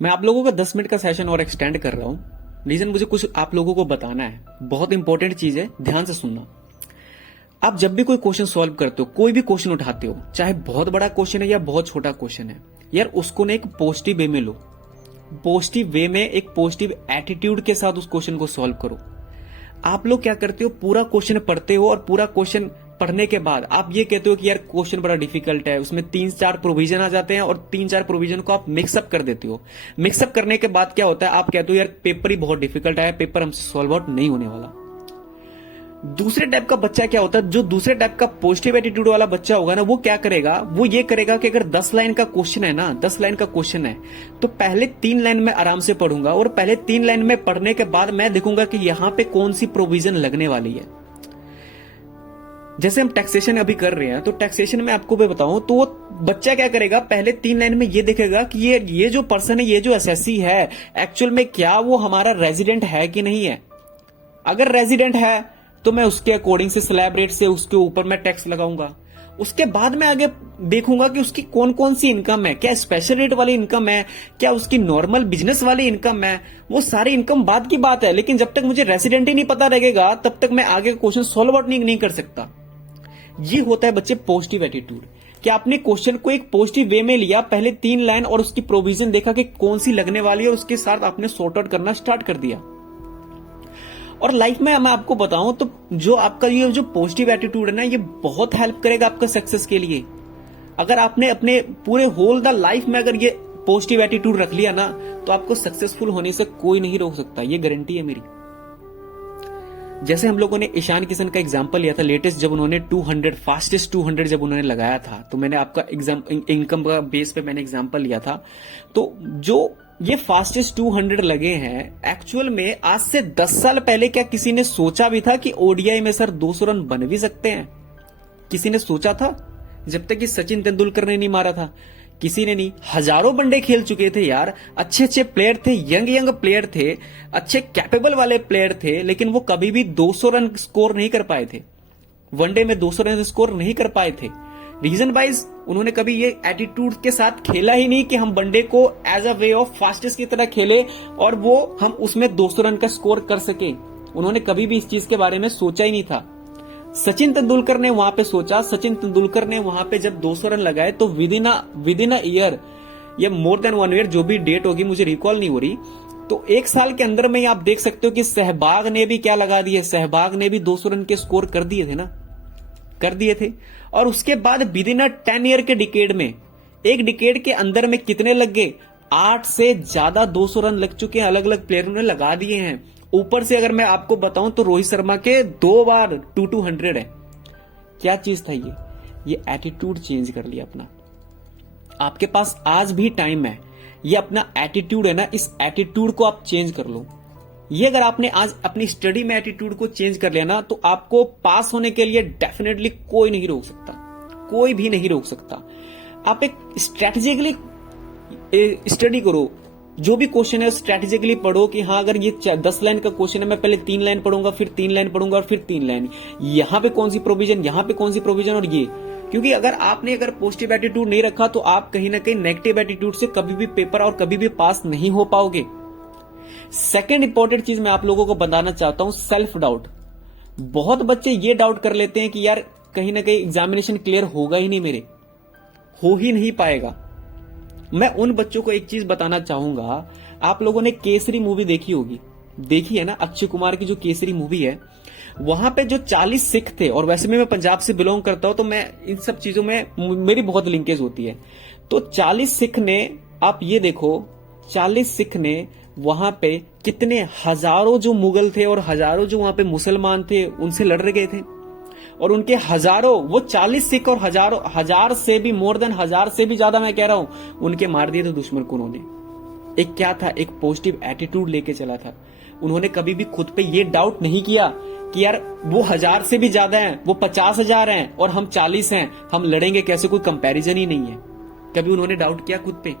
मैं आप लोगों का 10 मिनट का सेशन और एक्सटेंड कर रहा हूं। रीजन, मुझे कुछ आप लोगों को बताना है। बहुत इंपॉर्टेंट चीज है, ध्यान से सुनना। आप जब भी कोई क्वेश्चन सॉल्व करते हो, कोई भी क्वेश्चन उठाते हो, चाहे बहुत बड़ा क्वेश्चन है या बहुत छोटा क्वेश्चन है, यार उसको ना एक पॉजिटिव वे में लो। पॉजिटिव वे में एक पॉजिटिव एटीट्यूड के साथ उस क्वेश्चन को सॉल्व करो। आप लोग क्या करते हो, पूरा क्वेश्चन पढ़ते हो और पूरा क्वेश्चन पढ़ने के बाद आप ये कहते हो कि यार क्वेश्चन बड़ा डिफिकल्ट है, उसमें 3-4 प्रोविजन आ जाते हैं और 3-4 प्रोविजन को आप मिक्सअप कर देते हो। मिक्सअप करने के बाद क्या होता है, आप कहते हो यार पेपर ही बहुत डिफिकल्ट है, पेपर हमसे सॉल्व आउट नहीं होने वाला। दूसरे टाइप का बच्चा क्या होता है, जो दूसरे टाइप का पॉजिटिव एटीट्यूड वाला बच्चा होगा ना, वो क्या करेगा, वो ये करेगा कि अगर 10 लाइन का क्वेश्चन है ना, 10 लाइन का क्वेश्चन है, तो पहले 3 लाइन में आराम से पढ़ूंगा और पहले 3 लाइन में पढ़ने के बाद मैं देखूंगा कि यहां पे कौन सी प्रोविजन लगने वाली है। जैसे हम टैक्सेशन अभी कर रहे हैं, तो टैक्सेशन में आपको मैं बताऊं तो वो बच्चा क्या करेगा, पहले 3 लाइन में ये देखेगा कि ये जो पर्सन है, ये जो एसएससी है, एक्चुअल में क्या वो हमारा रेजिडेंट है कि नहीं है। अगर रेजिडेंट है तो मैं उसके अकॉर्डिंग से स्लैब रेट से उसके ऊपर मैं टैक्स लगाऊंगा। उसके बाद मैं आगे देखूंगा कि उसकी कौन कौन सी इनकम है, क्या स्पेशल रेट वाली इनकम है, क्या उसकी नॉर्मल बिजनेस वाली इनकम है। वो सारी इनकम बाद की बात है, लेकिन जब तक मुझे रेसिडेंट ही नहीं पता लगेगा तब तक मैं आगे क्वेश्चन सॉल्व आउट नहीं कर सकता। ये होता है बच्चे पॉजिटिव एटीट्यूड, कि आपने क्वेश्चन को एक पॉजिटिव वे में लिया, पहले 3 लाइन और उसकी प्रोविजन देखा कि कौन सी लगने वाली है और उसके साथ आपने सॉर्ट आउट करना स्टार्ट कर दिया। और लाइफ में मैं आपको बताऊं तो जो आपका ये जो पॉजिटिव एटीट्यूड है ना, ये बहुत हेल्प करेगा आपका सक्सेस के लिए। अगर आपने अपने पूरे होल द लाइफ में अगर ये पॉजिटिव एटीट्यूड रख लिया ना, तो आपको सक्सेसफुल होने से कोई नहीं रोक सकता, ये गारंटी है मेरी। जैसे हम लोगों ने ईशान किशन का एग्जांपल लिया था लेटेस्ट, जब उन्होंने 200 फास्टेस्ट 200 जब उन्होंने लगाया था, तो मैंने आपका इनकम का बेस पे मैंने एग्जांपल लिया था। तो जो ये फास्टेस्ट 200 लगे हैं, एक्चुअल में आज से 10 साल पहले क्या किसी ने सोचा भी था कि ओडीआई में सर 200 रन बन भी सकते हैं? किसी ने सोचा था? जब तक कि सचिन तेंदुलकर ने नहीं मारा था, किसी ने नहीं। हजारों वनडे खेल चुके थे यार, अच्छे अच्छे प्लेयर थे, यंग प्लेयर थे, अच्छे कैपेबल वाले प्लेयर थे, लेकिन वो कभी भी 200 रन स्कोर नहीं कर पाए थे। वनडे में 200 रन स्कोर नहीं कर पाए थे। रीजन वाइज उन्होंने कभी ये एटीट्यूड के साथ खेला ही नहीं कि हम वनडे को as a way of fastest की तरह खेले और वो हम उसमें 200 रन का स्कोर कर सके। उन्होंने कभी भी इस चीज के बारे में सोचा ही नहीं था। सचिन तेंदुलकर ने वहां पे सोचा, सचिन तेंदुलकर ने वहां पे जब 200 रन लगाए तो विद इन अ ईयर या मोर देन 1 ईयर, जो भी डेट होगी मुझे रिकॉल नहीं हो रही, तो 1 साल के अंदर में आप देख सकते हो कि सहवाग ने भी क्या लगा दिए, सहवाग ने भी 200 रन के स्कोर कर दिए थे ना, कर दिए थे। और उसके बाद विद इन अ 10 ईयर के डिकेड में, एक डिकेड के अंदर में कितने लग गए, 8 से ज्यादा 200 रन लग चुके हैं, अलग अलग प्लेयरों ने लगा दिए हैं। ऊपर से अगर मैं आपको बताऊं तो रोहित शर्मा के 2 बार 200 है। क्या चीज था ये एटीट्यूड चेंज कर लिया अपना। आपके पास आज भी टाइम है, ये अपना एटीट्यूड है ना, इस एटीट्यूड को आप चेंज कर लो। ये अगर आपने आज अपनी स्टडी में एटीट्यूड को चेंज कर लिया ना, तो आपको पास होने के लिए डेफिनेटली कोई नहीं रोक सकता, कोई भी नहीं रोक सकता। आप एक स्ट्रेटेजिकली स्टडी करो, जो भी क्वेश्चन है स्ट्रेटेजिकली पढ़ो कि हाँ अगर ये 10 लाइन का क्वेश्चन है, मैं पहले 3 लाइन पढ़ूंगा, फिर 3 लाइन पढ़ूंगा और फिर 3 लाइन, यहां पे कौन सी प्रोविजन, यहां पे कौन सी प्रोविजन, और ये। क्योंकि अगर आपने पॉजिटिव एटीट्यूड नहीं रखा तो आप कहीं ना कहीं नेगेटिव एटीट्यूड से कभी भी पेपर और कभी भी पास नहीं हो पाओगे। सेकेंड इंपॉर्टेंट चीज मैं आप लोगों को बताना चाहता हूं, सेल्फ डाउट। बहुत बच्चे ये डाउट कर लेते हैं कि यार कहीं ना कहीं एग्जामिनेशन क्लियर होगा ही नहीं मेरे, हो ही नहीं पाएगा। मैं उन बच्चों को एक चीज बताना चाहूंगा, आप लोगों ने केसरी मूवी देखी होगी, देखी है ना, अक्षय कुमार की जो केसरी मूवी है, वहां पे जो 40 सिख थे, और वैसे मैं पंजाब से बिलोंग करता हूं तो मैं इन सब चीजों में मेरी बहुत लिंकेज होती है। तो 40 सिख ने, आप ये देखो, 40 सिख ने वहां पे कितने हजारों जो मुगल थे और हजारों जो वहां पे मुसलमान थे उनसे लड़ गए थे, और उनके हजारों, वो 40 सिख और हजारों, हजार से भी मोर देन हजार से भी ज्यादा मैं कह रहा हूं, उनके मार दिए थे दुश्मन को उन्होंने। एक क्या था, एक पॉजिटिव एटीट्यूड लेके चला था। उन्होंने कभी भी खुद पे ये डाउट नहीं किया कि यार वो 1000 से भी ज्यादा हैं, वो 50,000 हैं और हम 40 हैं, हम लड़ेंगे कैसे, कोई कंपैरिजन ही नहीं है। कभी उन्होंने डाउट किया खुद पे?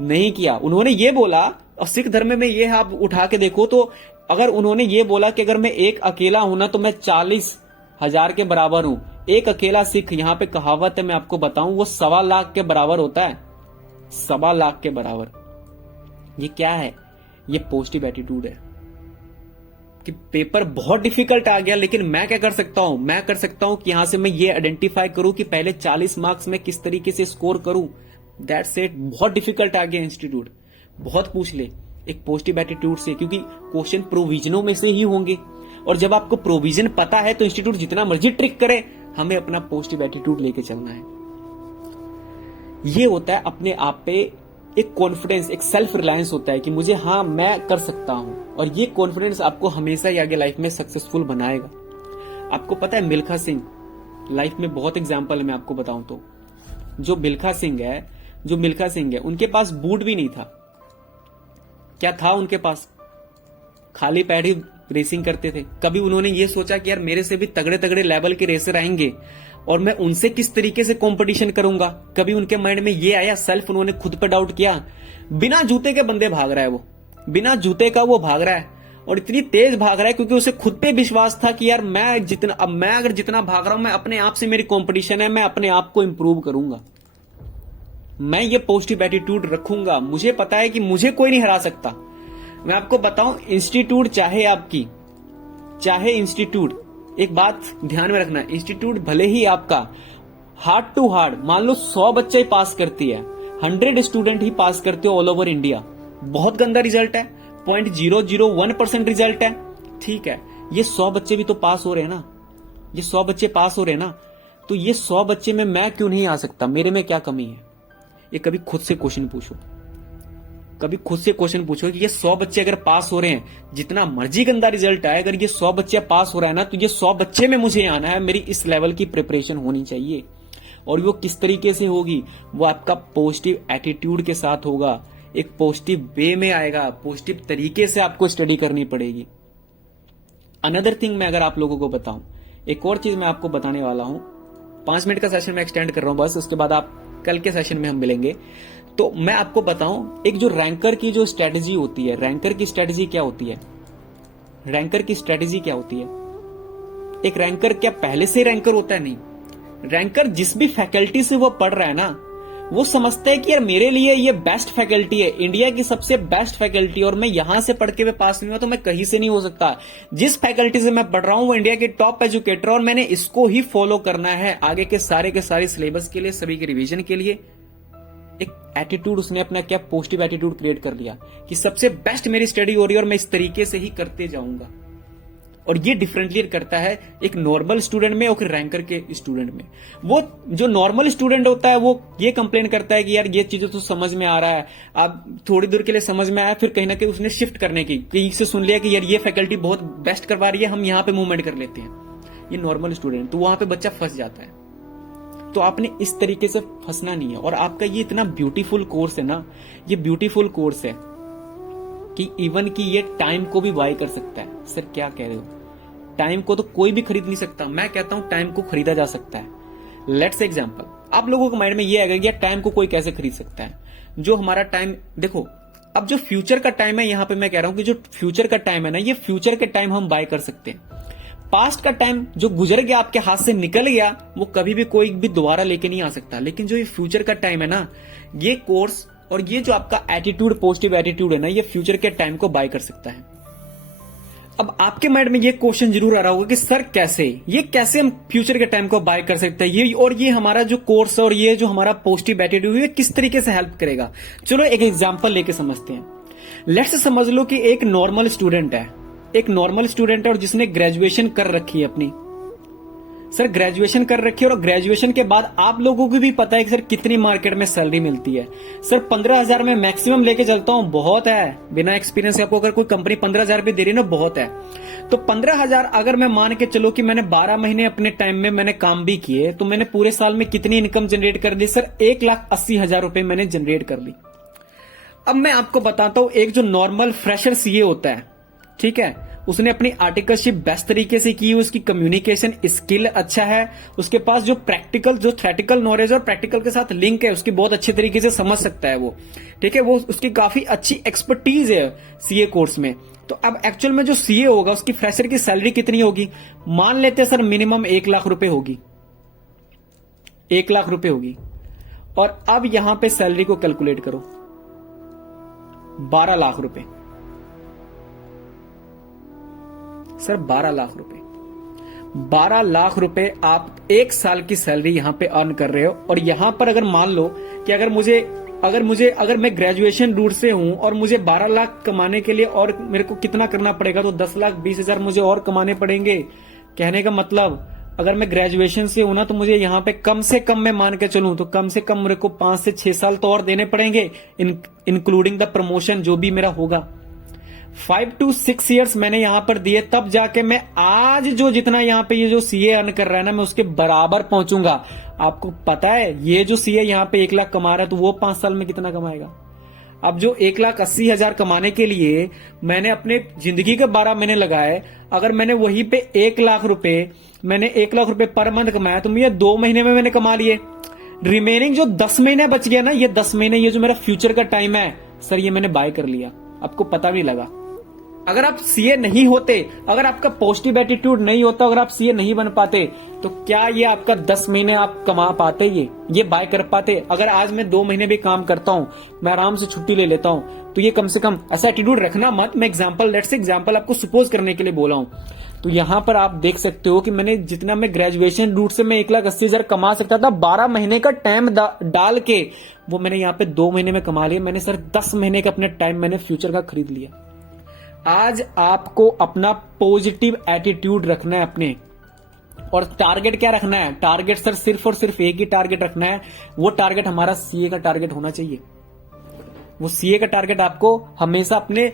नहीं किया। उन्होंने ये बोला, और सिख धर्म में ये आप उठा के देखो तो अगर उन्होंने ये बोला कि अगर मैं एक अकेला हूं ना तो मैं 40,000 के बराबर हूं। एक अकेला सिख, यहां पे कहावत है मैं आपको बताऊं, वो 1.25 लाख के बराबर होता है, 1.25 लाख के बराबर। ये क्या है? ये पॉजिटिव एटीट्यूड है कि पेपर बहुत डिफिकल्ट आ गया, लेकिन मैं क्या कर सकता हूं? मैं कर सकता हूं कि यहां से मैं ये आइडेंटिफाई करूं कि पहले 40 मार्क्स में किस तरीके से स्कोर करूं। That's it. बहुत डिफिकल्ट आ गया इंस्टीट्यूट, बहुत पूछ ले एक पॉजिटिव एटीट्यूड से, क्योंकि क्वेश्चन प्रोविजनों में से ही होंगे। और जब आपको प्रोविजन पता है तो इंस्टीट्यूट जितना मर्जी ट्रिक करे, हमें अपना पॉजिटिव एटीट्यूड लेके चलना है। ये होता है अपने आप पे एक कॉन्फिडेंस, एक सेल्फ रिलायंस होता है कि मुझे, हाँ मैं कर सकता हूं। और ये कॉन्फिडेंस आपको हमेशा ही आगे लाइफ में सक्सेसफुल बनाएगा। आपको पता है मिल्खा सिंह, लाइफ में बहुत एग्जाम्पल है, मैं आपको बताऊं तो जो मिल्खा सिंह है उनके पास बूट भी नहीं था। क्या था उनके पास? खाली पैर ही रेसिंग करते थे। कभी उन्होंने ये सोचा कि यार मेरे से भी तगड़े तगड़े लेवल के रेसर आएंगे और मैं उनसे किस तरीके से कंपटीशन करूंगा? कभी उनके माइंड में ये आया? सेल्फ उन्होंने खुद पे डाउट किया? बिना जूते के बंदे भाग रहा है, वो बिना जूते का वो भाग रहा है और इतनी तेज भाग रहा है क्योंकि उसे खुद पे विश्वास था कि यार मैं अगर जितना भाग रहा हूं, मैं अपने आप से मेरी कंपटीशन है, मैं अपने आप को इंप्रूव करूंगा, मैं ये पॉजिटिव एटीट्यूड रखूंगा। मुझे पता है कि मुझे कोई नहीं हरा सकता। मैं आपको बताऊं, इंस्टीट्यूट चाहे इंस्टीट्यूट, एक बात ध्यान में रखना, इंस्टीट्यूट भले ही आपका हार्ड टू हार्ड, मान लो 100 बच्चे ही पास करती है, 100 स्टूडेंट ही पास करते हो ऑल ओवर इंडिया, बहुत गंदा रिजल्ट है, 0.001% रिजल्ट है। ठीक है, ये 100 बच्चे भी तो पास हो रहे हैं ना, ये 100 बच्चे पास हो रहे हैं ना, तो ये 100 बच्चे में मैं क्यों नहीं आ सकता? मेरे में क्या कमी है? ये कभी खुद से क्वेश्चन पूछो कि ये 100 बच्चे अगर पास हो रहे हैं, जितना मर्जी गंदा रिजल्ट आए, अगर ये 100 बच्चे पास हो रहा है ना, तो ये 100 बच्चे में मुझे आना है, मेरी इस लेवल की प्रिपरेशन होनी चाहिए। और वो किस तरीके से होगी? वो आपका पॉजिटिव एटीट्यूड के साथ होगा, एक पॉजिटिव वे में आएगा, पॉजिटिव तरीके से आपको स्टडी करनी पड़ेगी। अनदर थिंग मैं अगर आप लोगों को बताऊं, एक और चीज मैं आपको बताने वाला हूं, 5 मिनट का सेशन मैं एक्सटेंड कर रहा हूं बस, उसके बाद आप कल के सेशन में हम मिलेंगे। तो मैं आपको बताऊं, एक जो रैंकर की जो स्ट्रेटेजी होती है, रैंकर की स्ट्रेटेजी क्या होती है? एक रैंकर क्या पहले से रैंकर होता है? नहीं। रैंकर जिस भी फैकल्टी से वो पढ़ रहा है ना, वो समझता है कि यार मेरे लिए ये बेस्ट फैकल्टी है, इंडिया की सबसे बेस्ट फैकल्टी, और मैं यहां से पढ़ के मैं पास नहीं हुआ तो मैं कहीं से नहीं हो सकता। जिस फैकल्टी से मैं पढ़ रहा हूं वो इंडिया के टॉप एजुकेटर, और मैंने इसको ही फॉलो करना है आगे के सारे सिलेबस के लिए, सभी के रिवीजन के लिए। एक एटीट्यूड उसने अपना क्या पॉजिटिव एटीट्यूड क्रिएट कर लिया कि सबसे बेस्ट मेरी स्टडी हो रही है और मैं इस तरीके से ही करते जाऊंगा। और ये डिफरेंशिएट करता है एक नॉर्मल स्टूडेंट में और रैंकर के स्टूडेंट में। वो जो नॉर्मल स्टूडेंट होता है वो ये कंप्लेन करता है कि यार ये चीजें तो समझ में आ रहा है, अब थोड़ी देर के लिए समझ में आया, फिर कहीं ना कहीं उसने शिफ्ट करने की, कहीं से सुन लिया कि यार ये फैकल्टी बहुत बेस्ट करवा रही है, हम यहाँ पे मूवमेंट कर लेते हैं। ये नॉर्मल स्टूडेंट, तो वहां पे बच्चा फंस जाता है। तो आपने इस तरीके से फंसना नहीं है। और आपका ये इतना ब्यूटीफुल कोर्स है ना, ये ब्यूटीफुल कोर्स है कि इवन कि ये टाइम को भी बाय कर सकता है। सर क्या कह रहे हो? टाइम को तो कोई भी खरीद नहीं सकता। मैं कहता हूं टाइम को खरीदा जा सकता है। लेट्स एग्जांपल, आप लोगों के माइंड में ये आएगा कि यार टाइम को कोई कैसे खरीद सकता है? जो हमारा टाइम, देखो अब जो फ्यूचर का टाइम है, यहां पे मैं कह रहा हूं कि जो फ्यूचर का टाइम है ना, ये फ्यूचर के टाइम हम बाय कर सकते हैं। पास्ट का टाइम जो गुजर गया, आपके हाथ से निकल गया, वो कभी भी कोई भी दोबारा लेके नहीं आ सकता। लेकिन जो ये फ्यूचर का टाइम है ना, ये कोर्स और ये जो आपका एटीट्यूड, पॉजिटिव एटीट्यूड है ना, ये फ्यूचर के टाइम को बाय कर सकता है। अब आपके माइंड में ये क्वेश्चन जरूर आ रहा होगा कि सर कैसे हम फ्यूचर के टाइम को बाय कर सकते हैं, ये हमारा जो कोर्स है और ये जो हमारा पॉजिटिव एटीट्यूड है किस तरीके से हेल्प करेगा? चलो एक एग्जांपल लेके समझते हैं। लेट्स समझ लो कि एक नॉर्मल स्टूडेंट है और जिसने ग्रेजुएशन कर रखी है अपनी। सर ग्रेजुएशन कर रखी है और ग्रेजुएशन के बाद आप लोगों को भी पता है कि सर कितनी मार्केट में सैलरी मिलती है। सर 15,000 में मैक्सिमम लेके चलता हूं, बहुत है। बिना एक्सपीरियंस आपको अगर कोई कंपनी 15,000 भी दे रही है ना, बहुत है। तो 15,000 अगर मैं मान के चलो कि मैंने 12 महीने अपने टाइम में मैंने काम भी किए, तो मैंने पूरे साल में कितनी इनकम जनरेट कर दी? सर 1,80,000 रुपए मैंने जनरेट कर ली। अब मैं आपको बताता हूं, एक जो नॉर्मल फ्रेशर सीए होता है, ठीक है, उसने अपनी आर्टिकलशिप बेस्ट तरीके से की, उसकी कम्युनिकेशन स्किल अच्छा है, उसके पास जो थ्योरेटिकल नॉलेज और प्रैक्टिकल के साथ लिंक है उसकी बहुत अच्छे तरीके से समझ सकता है वो, ठीक है, वो उसकी काफी अच्छी एक्सपर्टीज है सीए कोर्स में। तो अब एक्चुअल में जो सीए होगा उसकी फ्रेशर की सैलरी कितनी होगी? मान लेते हैं सर मिनिमम 1 लाख रुपए होगी, 1 लाख रुपए होगी। और अब यहां पे सैलरी को कैलकुलेट करो, 12 लाख रुपए। सर 12 लाख रुपए, 12 लाख रुपए आप एक साल की सैलरी यहां पे अर्न कर रहे हो। और यहां पर अगर मान लो कि अगर मैं ग्रेजुएशन रूट से हूं और मुझे 12 लाख कमाने के लिए और मेरे को कितना करना पड़ेगा, तो 10,20,000 मुझे और कमाने पड़ेंगे। कहने का मतलब अगर मैं ग्रेजुएशन से हूं ना, तो मुझे यहां पे कम से कम मैं मान के चलूं तो कम से कम मेरे को 5 से 6 साल तो और देने पड़ेंगे, इंक्लूडिंग द प्रमोशन जो भी मेरा होगा। 5 to 6 ईयर्स मैंने यहां पर दिए, तब जाके मैं आज जो जितना यहां पे ये जो सीए अर्न कर रहा है ना, मैं उसके बराबर पहुंचूंगा। आपको पता है ये जो सीए यहां पे 1 लाख कमा रहा है, तो वो 5 साल में कितना कमाएगा? अब जो 1,80,000 कमाने के लिए मैंने अपने जिंदगी के 12 महीने लगाए, अगर मैंने वहीं पे 1 लाख रुपए पर मंथ कमाया, तो ये 2 महीने में मैंने कमा लिए। रिमेनिंग जो 10 महीने बच गया ना, ये 10 महीने ये जो मेरा फ्यूचर का टाइम है सर, ये मैंने बाय कर लिया, आपको पता भी लगा। अगर आप सीए नहीं होते, अगर आपका पॉजिटिव एटीट्यूड नहीं होता, अगर आप सीए नहीं बन पाते, तो क्या ये आपका 10 महीने आप कमा पाते, ये बाय कर पाते? अगर आज मैं 2 महीने भी काम करता हूं, मैं आराम से छुट्टी ले लेता हूं, तो ये कम से कम ऐसा एटीट्यूड रखना मत। मैं एग्जांपल आपको सपोज करने के लिए बोला हूं। तो यहां पर आप देख सकते हो कि मैंने जितना मैं ग्रेजुएशन रूट से मैं 1,80,000 कमा सकता था, 12 महीने का टाइम डाल के वो मैंने यहाँ पे 2 महीने में कमा लिया। मैंने सर 10 महीने का अपने टाइम मैंने फ्यूचर का खरीद लिया। आज आपको अपना पॉजिटिव एटीट्यूड रखना है अपने, और टारगेट क्या रखना है? टारगेट सर सिर्फ और सिर्फ एक ही टारगेट रखना है, वो टारगेट हमारा सीए का टारगेट होना चाहिए। वो सीए का टारगेट आपको हमेशा अपने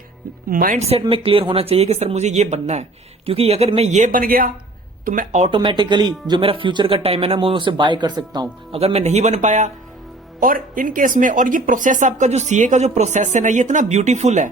माइंडसेट में क्लियर होना चाहिए कि सर मुझे ये बनना है, क्योंकि अगर मैं ये बन गया तो मैं ऑटोमेटिकली जो मेरा फ्यूचर का टाइम है ना, मैं उसे बाय कर सकता हूं। अगर मैं नहीं बन पाया, और इन केस में, और ये प्रोसेस आपका जो सीए का जो प्रोसेस है ना, ये इतना ब्यूटीफुल है।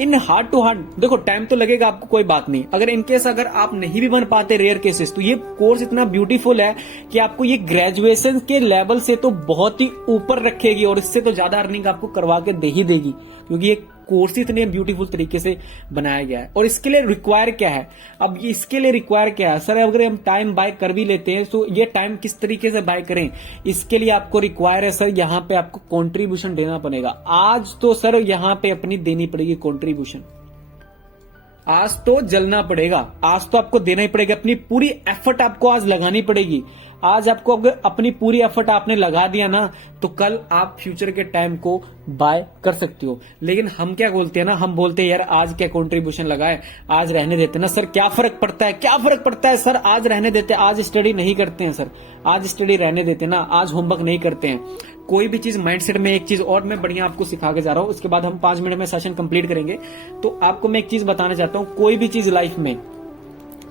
इन हार्ट टू हार्ट देखो, टाइम तो लगेगा आपको, कोई बात नहीं। अगर इनकेस अगर आप नहीं भी बन पाते, रेयर केसेस, तो ये कोर्स इतना ब्यूटीफुल है कि आपको ये ग्रेजुएशन के लेवल से तो बहुत ही ऊपर रखेगी, और इससे तो ज्यादा अर्निंग आपको करवा के दे ही देगी, क्योंकि ये कोर्स इतने ब्यूटीफुल तरीके से बनाया गया है। और इसके लिए रिक्वायर क्या है? अब इसके लिए रिक्वायर क्या है सर? अगर हम टाइम बाय कर भी लेते हैं, तो ये टाइम किस तरीके से बाय करें, इसके लिए आपको रिक्वायर है सर, यहां पे आपको कंट्रीब्यूशन देना पड़ेगा। आज तो सर यहां पे अपनी देनी पड़ेगी कंट्रीब्यूशन। आज तो जलना पड़ेगा, आज तो आपको देना ही पड़ेगा, अपनी पूरी एफर्ट आपको आज लगानी पड़ेगी। आज आपको अगर अपनी पूरी एफर्ट आपने लगा दिया ना, तो कल आप फ्यूचर के टाइम को बाय कर सकते हो। लेकिन हम क्या बोलते हैं ना, हम बोलते हैं यार आज क्या कंट्रीब्यूशन लगाए, आज रहने देते ना सर, क्या फर्क पड़ता है, क्या फर्क पड़ता है सर, आज रहने देते, आज स्टडी नहीं करते हैं सर, आज स्टडी रहने देते ना, आज होमवर्क नहीं करते हैं। कोई भी चीज माइंडसेट में, एक चीज और मैं बढ़िया आपको सिखा के जा रहा हूं, उसके बाद हम 5 मिनट में सेशन कंप्लीट करेंगे। तो आपको मैं एक चीज बताना चाहता हूं, कोई भी चीज लाइफ में,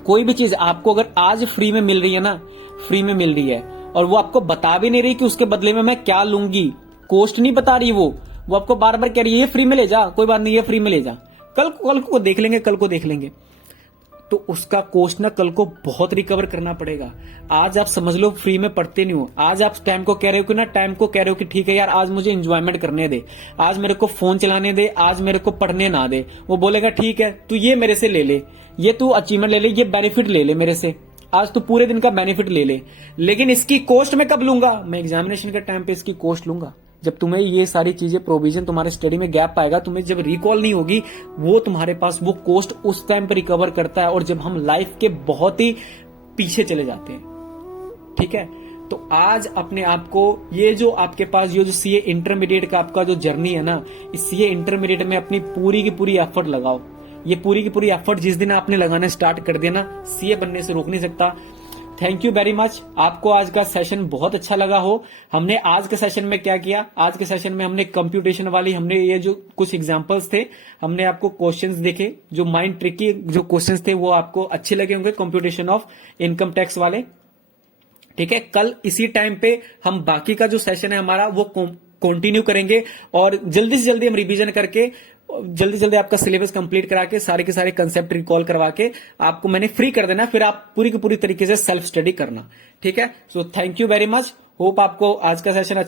कोई भी चीज आपको अगर आज फ्री में मिल रही है ना, फ्री में मिल रही है, और वो आपको बता भी नहीं रही कि उसके बदले में मैं क्या लूंगी, कॉस्ट नहीं बता रही, वो आपको बार बार कह रही है ये फ्री में ले जा, कोई बात नहीं, ये फ्री में ले जा, कल को देख लेंगे, कल को देख लेंगे, तो उसका कॉस्ट ना कल को बहुत रिकवर करना पड़ेगा। आज आप समझ लो फ्री में पढ़ते नहीं हो, आज आप टाइम को कह रहे हो कि ना, टाइम को कह रहे हो कि ठीक है यार आज मुझे एंजॉयमेंट करने दे, आज मेरे को फोन चलाने दे, आज मेरे को पढ़ने ना दे। वो बोलेगा ठीक है तू ये मेरे से ले ले, ये तू अचीवमेंट ले ले, ये बेनिफिट ले ले मेरे से, आज तू पूरे दिन का बेनिफिट ले ले, लेकिन इसकी कॉस्ट मैं कब लूंगा? मैं एग्जामिनेशन के टाइम पे इसकी कॉस्ट लूंगा, जब तुम्हें ये सारी चीजें प्रोविजन, तुम्हारे स्टडी में गैप आएगा, तुम्हें जब रिकॉल नहीं होगी, वो तुम्हारे पास वो कॉस्ट उस टाइम पे रिकवर करता है, और जब हम लाइफ के बहुत ही पीछे चले जाते हैं। ठीक है, तो आज अपने आप को, ये जो आपके पास ये जो सीए इंटरमीडिएट का आपका जो जर्नी है ना, इस सीए इंटरमीडिएट में अपनी पूरी की पूरी एफर्ट लगाओ। ये पूरी की पूरी एफर्ट जिस दिन आपने लगाना स्टार्ट कर दिया ना, सीए बनने से रोक नहीं सकता। Thank you very much. आपको आज का सेशन बहुत अच्छा लगा हो। हमने आज के सेशन में क्या किया, आज के सेशन में हमने कंप्यूटेशन वाली, हमने ये जो कुछ एग्जांपल्स थे, हमने आपको क्वेश्चंस देखे, जो माइंड ट्रिकी जो क्वेश्चंस थे वो आपको अच्छे लगे होंगे, कंप्यूटेशन ऑफ इनकम टैक्स वाले। ठीक है, कल इसी टाइम पे हम बाकी का जो सेशन है हमारा वो कंटिन्यू करेंगे, और जल्दी से जल्दी हम रिवीजन करके जल्दी जल्दी आपका सिलेबस कंप्लीट करा के सारे के सारे कंसेप्ट रिकॉल करवा के आपको मैंने फ्री कर देना, फिर आप पूरी की पूरी तरीके से सेल्फ स्टडी करना। ठीक है, so thank you very much. Hope आपको आज का सेशन